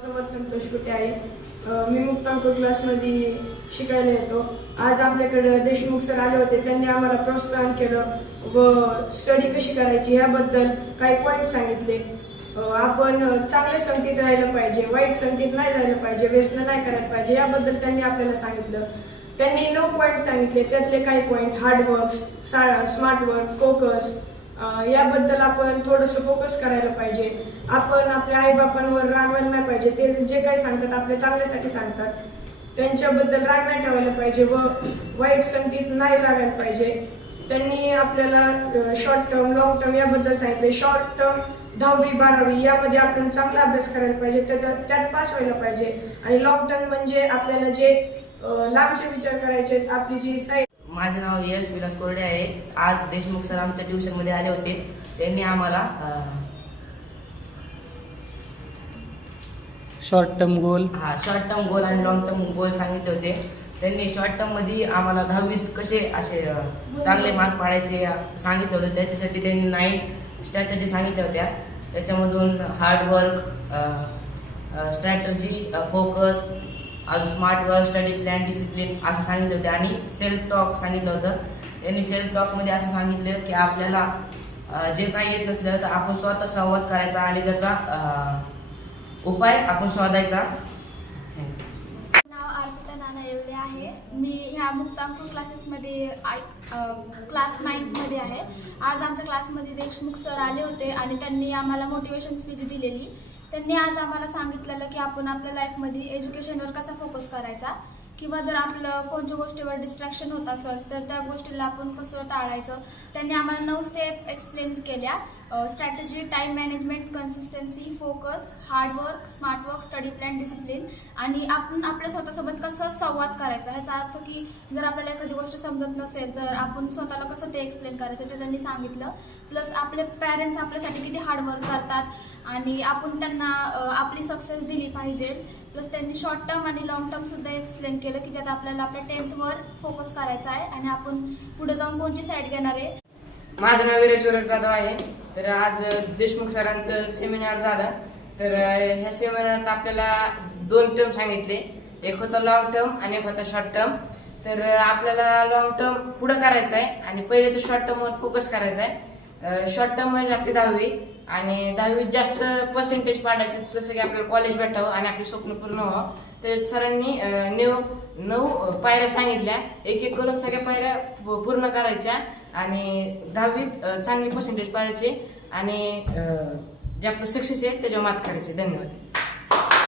समज संतोष कुठे आहे. मी मुक्तांक क्लासमध्ये शिकायला येतो. आज आपल्याकडे देशमुख सर आले होते. त्यांनी आम्हाला प्रोत्साहन केलं व स्टडी कशी करायची याबद्दल काही पॉईंट सांगितले. आपण चांगल्या संगतीत राहिलं पाहिजे, वाईट संगतीत नाही जायला पाहिजे, व्यसन नाही करायला पाहिजे याबद्दल त्यांनी आपल्याला सांगितलं. त्यांनी 9 पॉईंट सांगितले. त्यातले काही point hard work, smart work, focus याबद्दल आपण थोडंसं फोकस करायला पाहिजे. आपण आपल्या आईबापांवर रागवायला नाही पाहिजे. ते जे काही सांगतात आपल्या चांगल्यासाठी सांगतात. त्यांच्याबद्दल राग नाही ठेवायला पाहिजे व वाईट संगतीत नाही लागायला पाहिजे. त्यांनी आपल्याला शॉर्ट टर्म, लॉंग टर्म याबद्दल सांगितले. शॉर्ट टर्म 10वी 12वी यामध्ये आपण चांगला अभ्यास करायला पाहिजे, त्यात पास व्हायला पाहिजे. आणि लॉंग टर्म म्हणजे आपल्याला जे लांबचे विचार करायचे, आपली जी साईड. माझे नाव यश विलास कोरडे आहे. आज देशमुख सर आमच्या ट्युशनमध्ये आले होते. त्यांनी आम्हाला शॉर्ट टर्म गोल आणि लॉंग टर्म गोल सांगितले होते. त्यांनी शॉर्ट टर्ममध्ये आम्हाला 10वीत कसे असे चांगले मार्क पाडायचे सांगितले होते. त्याच्यासाठी त्यांनी 9 स्ट्रॅटेजी सांगितल्या होत्या. त्याच्यामधून hard work, strategy, focus, smart work, study plan, discipline असं सांगितलं होतं. आणि सेल्फ टॉक सांगितलं होतं. त्यांनी सेल्फ टॉकमध्ये असं सांगितलं की आपल्याला जे काही येत नसलं तर आपण स्वतः संवाद करायचा आणि त्याचा उपाय आपण शोधायचा. नाव अर्पिता नाना येवले आहे. मी ह्या मुक्तांक क्लासेसमध्ये क्लास 9मध्ये आहे. आज आमच्या क्लासमध्ये देशमुख सर आले होते आणि त्यांनी आम्हाला मोटिवेशन स्पीच दिलेली. त्यांनी आज आम्हाला सांगितलेलं की आपण आपल्या लाईफमध्ये एज्युकेशनवर कसा फोकस करायचा किंवा जर आपलं कोणत्या गोष्टीवर डिस्ट्रॅक्शन होत असेल तर त्या गोष्टीला आपण कसं टाळायचं. त्यांनी आम्हाला 9 स्टेप एक्सप्लेन केल्या. Strategy, time management, consistency, focus, hard work, smart work, study plan, discipline. आणि आपण आपल्या स्वतःसोबत कसं संवाद करायचा. ह्याचा अर्थ की जर आपल्याला एखादी गोष्ट समजत नसेल तर आपण स्वतःला कसं ते एक्सप्लेन करायचं ते त्यांनी सांगितलं. प्लस आपले पॅरेंट्स आपल्यासाठी किती हार्डवर्क करतात आणि आपण त्यांना आपली सक्सेस दिली पाहिजे. प्लस त्यांनी शॉर्ट टर्म आणि लॉंग टर्मसुद्धा एक्सप्लेन केलं की ज्यात आपल्याला आपल्या 10thवर फोकस करायचा आहे आणि आपण पुढे जाऊन कोणची साईड घेणार आहे. माझं नाव विराज जाधव आहे. तर आज देशमुख सरांचं सेमिनार झालं. तर ह्या सेमिनारात आपल्याला 2 टर्म सांगितले. एक होता लॉंग टर्म आणि एक होता शॉर्ट टर्म. तर आपल्याला लॉंग टर्म पुढं करायचं आहे आणि पहिले तर शॉर्ट टर्मवर फोकस करायचा आहे. शॉर्ट टर्म म्हणजे आपली 10वी आणि 10वीत जास्त पर्सेंटेज पाडायचे जसं की आपल्याला कॉलेज भेटावं आणि आपले स्वप्न पूर्ण व्हावं. तर सरांनी 9 पायऱ्या सांगितल्या. एक करून सगळ्या पायऱ्या पूर्ण करायच्या आणि 10वीत चांगली पर्सेंटेज पाडायचे आणि जे आपलं सक्सेस आहे त्याच्यावर मात करायचे. धन्यवाद.